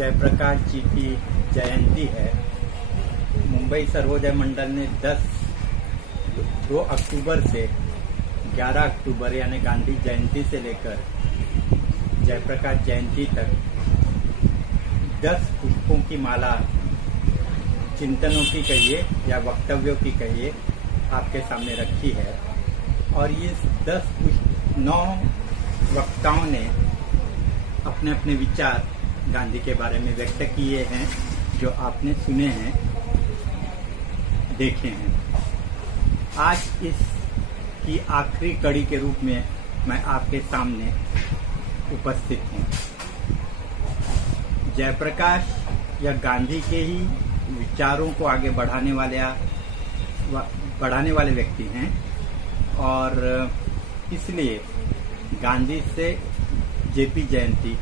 जयप्रकाश जी की जयंती है। मुंबई सर्वोदय मंडल ने 2 अक्टूबर से 11 अक्टूबर यानी गांधी जयंती से लेकर जयप्रकाश जयंती तक 10 पुष्पों की माला, चिंतनों की कहिए या वक्तव्यों की कहिए, आपके सामने रखी है। और ये 9 वक्ताओं ने अपने अपने विचार गांधी के बारे में व्यक्त किए हैं, जो आपने सुने हैं, देखे हैं। आज इसकी आखिरी कड़ी के रूप में मैं आपके सामने उपस्थित हूँ। जयप्रकाश या गांधी के ही विचारों को आगे बढ़ाने वाले व्यक्ति हैं और इसलिए गांधी से जेपी जयंती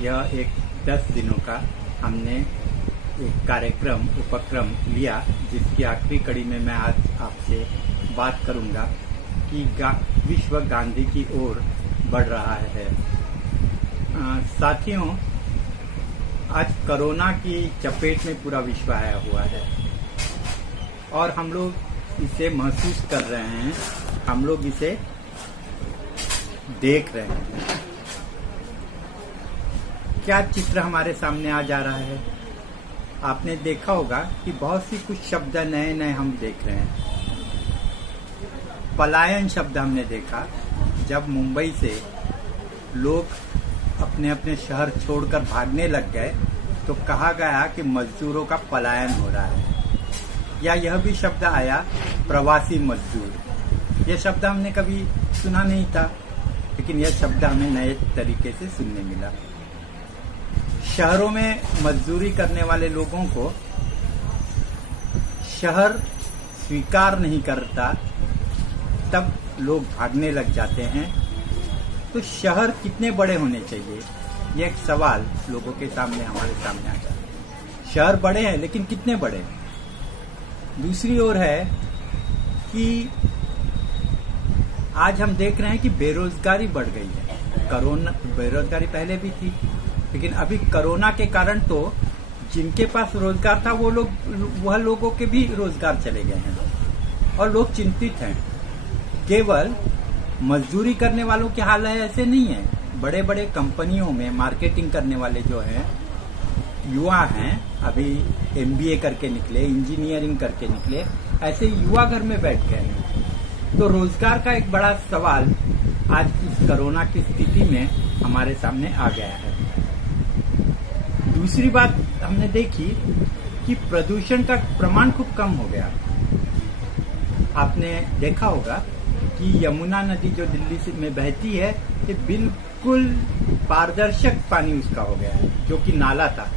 यह एक 10 दिनों का हमने एक उपक्रम लिया, जिसकी आखिरी कड़ी में मैं आज आपसे बात करूंगा कि विश्व गांधी की ओर बढ़ रहा है। साथियों, आज कोरोना की चपेट में पूरा विश्व आया हुआ है और हम लोग इसे महसूस कर रहे हैं, हम लोग इसे देख रहे हैं। क्या चित्र हमारे सामने आ जा रहा है? आपने देखा होगा कि बहुत सी कुछ शब्द नए हम देख रहे हैं। पलायन शब्द हमने देखा, जब मुंबई से लोग अपने अपने शहर छोड़कर भागने लग गए तो कहा गया कि मजदूरों का पलायन हो रहा है। या यह भी शब्द आया प्रवासी मजदूर। यह शब्द हमने कभी सुना नहीं था, लेकिन यह शब्द हमें नए तरीके से सुनने मिला। शहरों में मजदूरी करने वाले लोगों को शहर स्वीकार नहीं करता, तब लोग भागने लग जाते हैं। तो शहर कितने बड़े होने चाहिए, यह एक सवाल लोगों के सामने, हमारे सामने आ जाता है। शहर बड़े हैं, लेकिन कितने बड़े? दूसरी ओर है कि आज हम देख रहे हैं कि बेरोजगारी बढ़ गई है। बेरोजगारी पहले भी थी, लेकिन अभी कोरोना के कारण तो जिनके पास रोजगार था वह लोगों के भी रोजगार चले गए हैं और लोग चिंतित हैं। केवल मजदूरी करने वालों के हाल है ऐसे नहीं है। बड़े बड़े कंपनियों में मार्केटिंग करने वाले जो हैं युवा हैं, अभी MBA करके निकले, इंजीनियरिंग करके निकले, ऐसे युवा घर में बैठ गए हैं। तो रोजगार का एक बड़ा सवाल आज इस कोरोना की स्थिति में हमारे सामने आ गया है। दूसरी बात हमने देखी कि प्रदूषण का प्रमाण खूब कम हो गया। आपने देखा होगा कि यमुना नदी जो दिल्ली में बहती है, ये बिल्कुल पारदर्शक पानी उसका हो गया है, जो कि नाला था।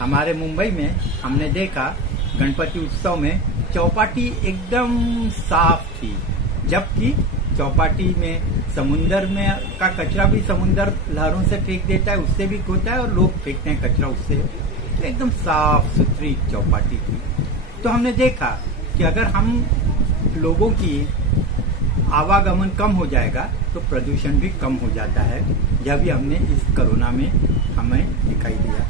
हमारे मुंबई में हमने देखा गणपति उत्सव में चौपाटी एकदम साफ थी, जबकि चौपाटी में समुन्दर में का कचरा भी समुन्दर लहरों से फेंक देता है, उससे भी होता है और लोग फेंकते हैं कचरा उससे। एकदम साफ सुथरी चौपाटी थी। तो हमने देखा कि अगर हम लोगों की आवागमन कम हो जाएगा तो प्रदूषण भी कम हो जाता है। यह भी हमने इस कोरोना में हमें दिखाई दिया।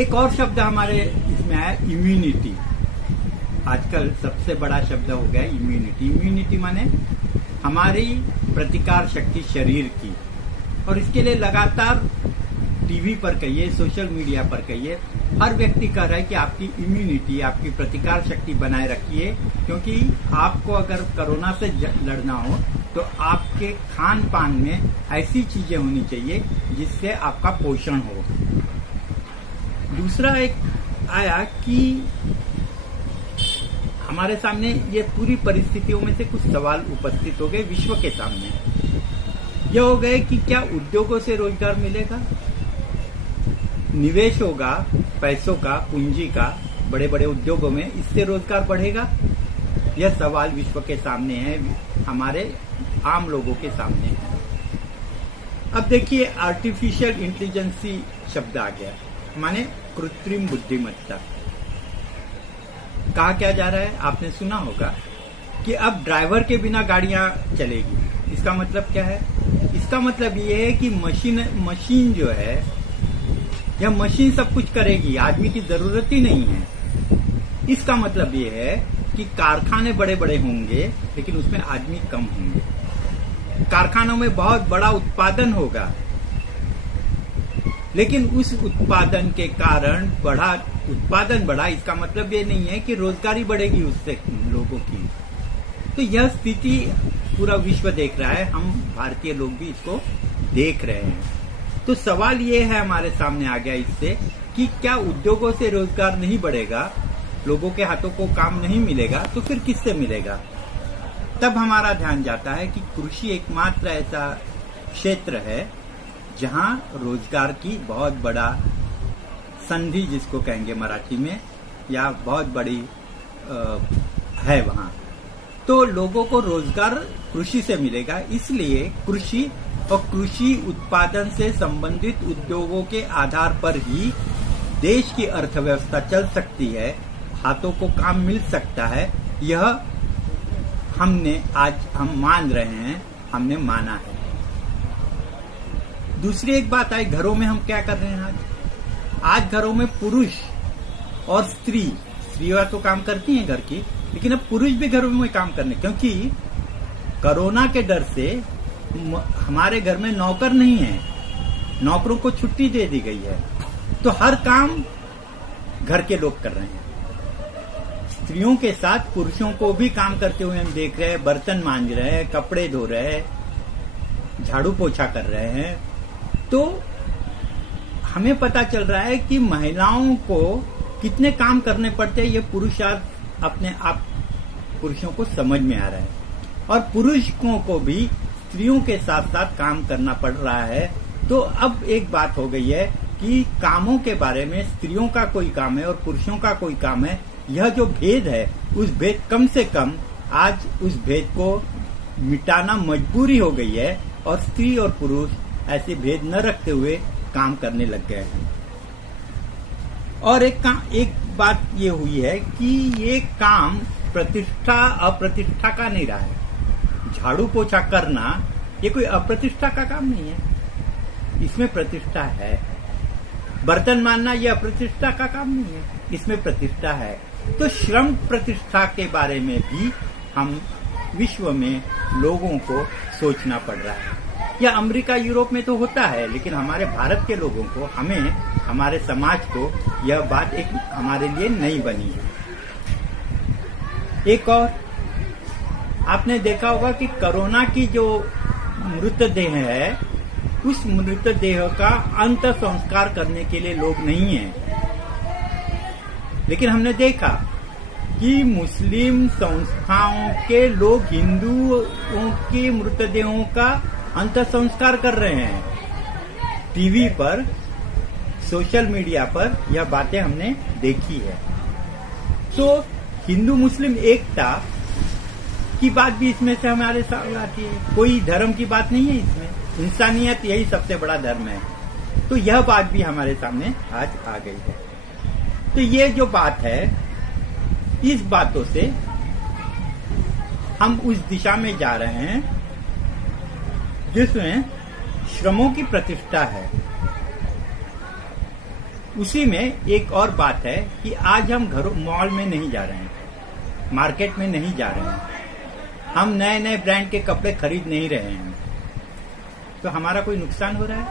एक और शब्द हमारे इसमें आया, इम्यूनिटी। आजकल सबसे बड़ा शब्द हो गया इम्यूनिटी। इम्यूनिटी माने हमारी प्रतिकार शक्ति शरीर की, और इसके लिए लगातार टीवी पर कहिए, सोशल मीडिया पर कहिए, हर व्यक्ति कह रहा है कि आपकी इम्यूनिटी, आपकी प्रतिकार शक्ति बनाए रखिए, क्योंकि आपको अगर कोरोना से लड़ना हो तो आपके खान पान में ऐसी चीजें होनी चाहिए जिससे आपका पोषण हो। दूसरा एक आया कि हमारे सामने ये पूरी परिस्थितियों में से कुछ सवाल उपस्थित हो गए विश्व के सामने। यह हो गए कि क्या उद्योगों से रोजगार मिलेगा, निवेश होगा पैसों का, पूंजी का बड़े बड़े उद्योगों में, इससे रोजगार बढ़ेगा? यह सवाल विश्व के सामने है, हमारे आम लोगों के सामने है। अब देखिए, आर्टिफिशियल इंटेलिजेंसी शब्द आ गया, माने कृत्रिम बुद्धिमत्ता। कहा क्या जा रहा है? आपने सुना होगा कि अब ड्राइवर के बिना गाड़ियां चलेगी। इसका मतलब क्या है? इसका मतलब ये है कि मशीन जो है, यह मशीन सब कुछ करेगी, आदमी की जरूरत ही नहीं है। इसका मतलब ये है कि कारखाने बड़े बड़े होंगे लेकिन उसमें आदमी कम होंगे। कारखानों में बहुत बड़ा उत्पादन होगा लेकिन उस उत्पादन के कारण उत्पादन बढ़ा, इसका मतलब ये नहीं है कि रोजगारी बढ़ेगी उससे लोगों की। तो यह स्थिति पूरा विश्व देख रहा है, हम भारतीय लोग भी इसको देख रहे हैं। तो सवाल ये है हमारे सामने आ गया इससे कि क्या उद्योगों से रोजगार नहीं बढ़ेगा, लोगों के हाथों को काम नहीं मिलेगा, तो फिर किससे मिलेगा? तब हमारा ध्यान जाता है कि कृषि एकमात्र ऐसा क्षेत्र है जहां रोजगार की बहुत बड़ा संधि, जिसको कहेंगे मराठी में, या बहुत बड़ी है वहां। तो लोगों को रोजगार कृषि से मिलेगा, इसलिए कृषि और कृषि उत्पादन से संबंधित उद्योगों के आधार पर ही देश की अर्थव्यवस्था चल सकती है, हाथों को काम मिल सकता है। यह हम मान रहे हैं, हमने माना है। दूसरी एक बात आई, घरों में हम क्या कर रहे हैं आज घरों में पुरुष और स्त्रियां तो काम करती हैं घर की, लेकिन अब पुरुष भी घरों में काम करने, क्योंकि कोरोना के डर से हमारे घर में नौकर नहीं है, नौकरों को छुट्टी दे दी गई है, तो हर काम घर के लोग कर रहे हैं। स्त्रियों के साथ पुरुषों को भी काम करते हुए हम देख रहे हैं, बर्तन मांज रहे हैं, कपड़े धो रहे हैं, झाड़ू पोछा कर रहे हैं। तो हमें पता चल रहा है कि महिलाओं को कितने काम करने पड़ते हैं, ये पुरुषार्थ अपने आप पुरुषों को समझ में आ रहा है, और पुरुषों को भी स्त्रियों के साथ साथ काम करना पड़ रहा है। तो अब एक बात हो गई है कि कामों के बारे में स्त्रियों का कोई काम है और पुरुषों का कोई काम है, यह जो भेद है, उस भेद कम से कम आज उस भेद को मिटाना मजबूरी हो गई है, और स्त्री और पुरुष ऐसे भेद न रखते हुए काम करने लग गए हैं। और एक बात ये हुई है कि ये काम प्रतिष्ठा अप्रतिष्ठा का नहीं रहा है। झाड़ू पोछा करना ये कोई अप्रतिष्ठा का काम नहीं है, इसमें प्रतिष्ठा है। बर्तन मांजना ये अप्रतिष्ठा का काम नहीं है, इसमें प्रतिष्ठा है। तो श्रम प्रतिष्ठा के बारे में भी हम विश्व में लोगों को सोचना पड़ रहा है। यह अमेरिका यूरोप में तो होता है, लेकिन हमारे भारत के लोगों को, हमें, हमारे समाज को यह बात एक हमारे लिए नई बनी है। एक और आपने देखा होगा कि कोरोना की जो मृतदेह है, उस मृतदेह का अंत संस्कार करने के लिए लोग नहीं हैं। लेकिन हमने देखा कि मुस्लिम संस्थाओं के लोग हिंदुओं के मृतदेहों का अंत संस्कार कर रहे हैं। टीवी पर, सोशल मीडिया पर यह बातें हमने देखी है। तो हिंदू मुस्लिम एकता की बात भी इसमें से हमारे सामने आती है। कोई धर्म की बात नहीं है इसमें, इंसानियत यही सबसे बड़ा धर्म है। तो यह बात भी हमारे सामने आज आ गई है। तो ये जो बात है, इस बातों से हम उस दिशा में जा रहे हैं जिसमें श्रमों की प्रतिष्ठा है। उसी में एक और बात है कि आज हम मॉल में नहीं जा रहे हैं, मार्केट में नहीं जा रहे हैं, हम नए नए ब्रांड के कपड़े खरीद नहीं रहे हैं। तो हमारा कोई नुकसान हो रहा है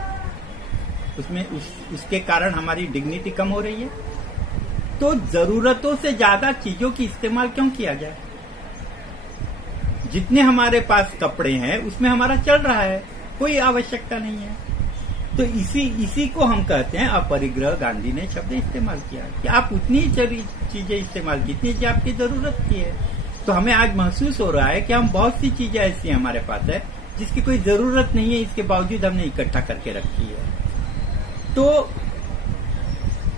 उसमें, उसके कारण हमारी डिग्निटी कम हो रही है। तो जरूरतों से ज्यादा चीजों की इस्तेमाल क्यों किया जाए? जितने हमारे पास कपड़े हैं उसमें हमारा चल रहा है, कोई आवश्यकता नहीं है। तो इसी को हम कहते हैं अपरिग्रह। गांधी ने शब्द इस्तेमाल किया कि आप उतनी चीजें इस्तेमाल की जितनी आपकी जरूरत की है। तो हमें आज महसूस हो रहा है कि हम बहुत सी चीजें ऐसी हमारे पास है जिसकी कोई जरूरत नहीं है, इसके बावजूद हमने इकट्ठा करके रखी है। तो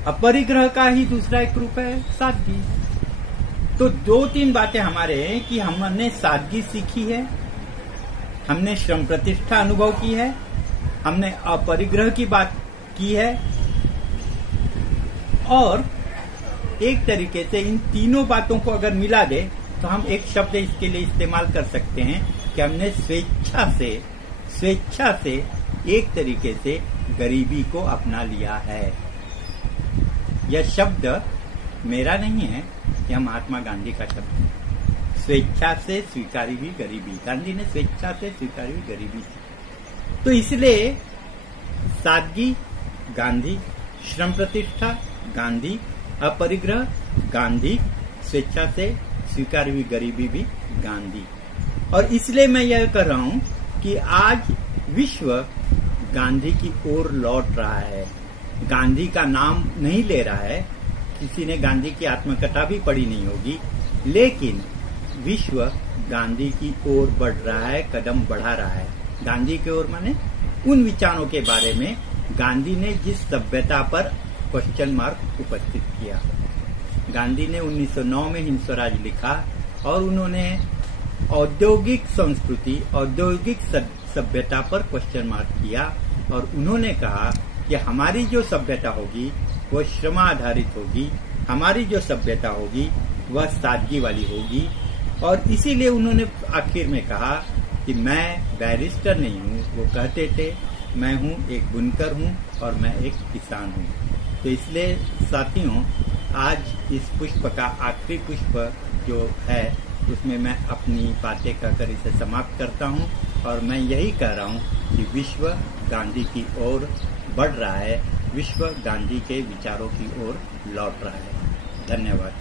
अपरिग्रह का ही दूसरा एक रूप है सादगी। तो दो तीन बातें हमारे हैं कि हमने सादगी सीखी है, हमने श्रम प्रतिष्ठा अनुभव की है, हमने अपरिग्रह की बात की है, और एक तरीके से इन तीनों बातों को अगर मिला दे तो हम एक शब्द इसके लिए इस्तेमाल कर सकते हैं कि हमने स्वेच्छा से स्वेच्छा से एक तरीके से गरीबी को अपना लिया है। यह शब्द मेरा नहीं है, यह महात्मा गांधी का शब्द है। स्वेच्छा से स्वीकारी हुई गरीबी, गांधी ने स्वेच्छा से स्वीकारी हुई गरीबी थी। तो इसलिए सादगी गांधी, श्रम प्रतिष्ठा गांधी, अपरिग्रह गांधी, स्वेच्छा से स्वीकारी हुई गरीबी भी गांधी। और इसलिए मैं यह कर रहा हूं कि आज विश्व गांधी की ओर लौट रहा है। गांधी का नाम नहीं ले रहा है, किसी ने गांधी की आत्मकथा भी पढ़ी नहीं होगी, लेकिन विश्व गांधी की ओर बढ़ रहा है, कदम बढ़ा रहा है। गांधी की ओर माने उन विचारों के बारे में गांधी ने जिस सभ्यता पर क्वेश्चन मार्क उपस्थित किया। गांधी ने 1909 में हिंद स्वराज लिखा और उन्होंने औद्योगिक संस्कृति, औद्योगिक सभ्यता पर क्वेश्चन मार्क किया और उन्होंने कहा कि हमारी जो सभ्यता होगी वह श्रम आधारित होगी, हमारी जो सभ्यता होगी वह सादगी वाली होगी। और इसीलिए उन्होंने आखिर में कहा कि मैं बैरिस्टर नहीं हूँ, वो कहते थे मैं हूँ एक बुनकर हूँ और मैं एक किसान हूँ। तो इसलिए साथियों, आज इस पुष्प का आखिरी पुष्प जो है उसमें मैं अपनी बातें कहकर इसे समाप्त करता हूँ और मैं यही कह रहा हूँ कि विश्व गांधी की ओर बढ़ रहा है, विश्व गांधी के विचारों की ओर लौट रहा है। धन्यवाद।